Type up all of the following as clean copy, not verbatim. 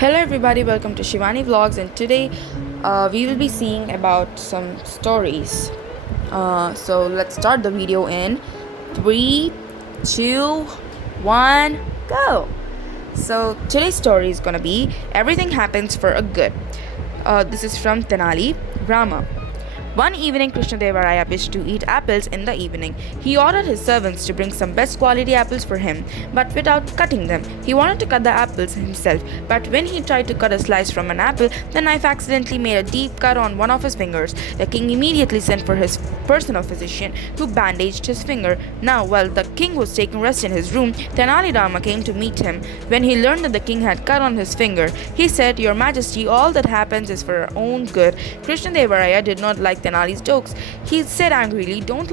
Hello everybody, welcome to Shivani Vlogs, and today we will be seeing about some stories. So let's start the video in 3, 2, 1, go! So today's story is gonna be Everything Happens for a Good. This is from Tenali, Rama. One evening, Krishnadevaraya wished to eat apples in the evening. He ordered his servants to bring some best quality apples for him, but without cutting them. He wanted to cut the apples himself, but when he tried to cut a slice from an apple, the knife accidentally made a deep cut on one of his fingers. The king immediately sent for his personal physician, who bandaged his finger. Now, while the king was taking rest in his room, Tenali Rama came to meet him. When he learned that the king had cut on his finger, he said, "Your Majesty, all that happens is for our own good." Krishnadevaraya did not like Tenali's jokes. He said angrily, "Don't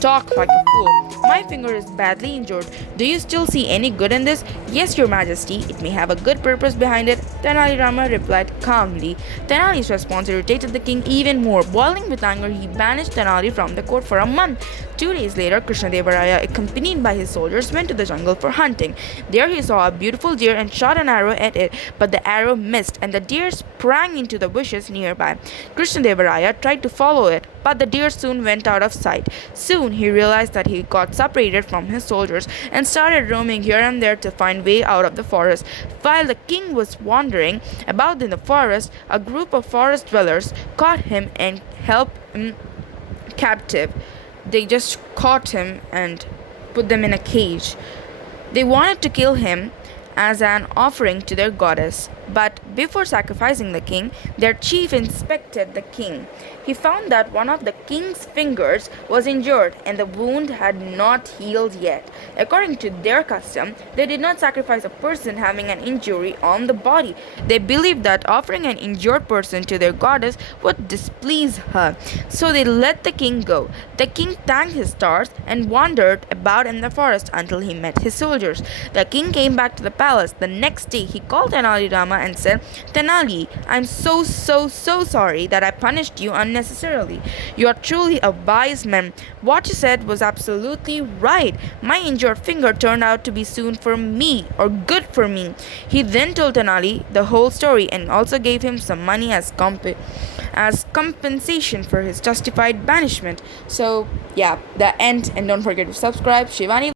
talk like a fool. My finger is badly injured. Do you still see any good in this?" "Yes, Your Majesty, it may have a good purpose behind it," Tenali Rama replied calmly. Tenali's response irritated the king even more. Boiling with anger, he banished Tenali from the court for a month. 2 days later, Krishnadevaraya, accompanied by his soldiers, went to the jungle for hunting. There he saw a beautiful deer and shot an arrow at it, but the arrow missed and the deer sprang into the bushes nearby. Krishnadevaraya tried to follow it, but the deer soon went out of sight. Soon he realized that he got separated from his soldiers and started roaming here and there to find way out of the forest. While the king was wandering about in the forest, a group of forest dwellers caught him and held him captive. They just caught him and put them in a cage. They wanted to kill him as an offering to their goddess. But before sacrificing the king, their chief inspected the king. He found that one of the king's fingers was injured and the wound had not healed yet. According to their custom, they did not sacrifice a person having an injury on the body. They believed that offering an injured person to their goddess would displease her. So they let the king go. The king thanked his stars and wandered about in the forest until he met his soldiers. The king came back to the palace. The next day, he called Tenali Rama and said, "Tenali, I'm so sorry that I punished you unnecessarily. You are truly a wise man. What you said was absolutely right. My injured finger turned out to be soon for me, or good for me." He then told Tenali the whole story and also gave him some money as compensation for his justified banishment. So yeah, the end. And don't forget to subscribe. Shivani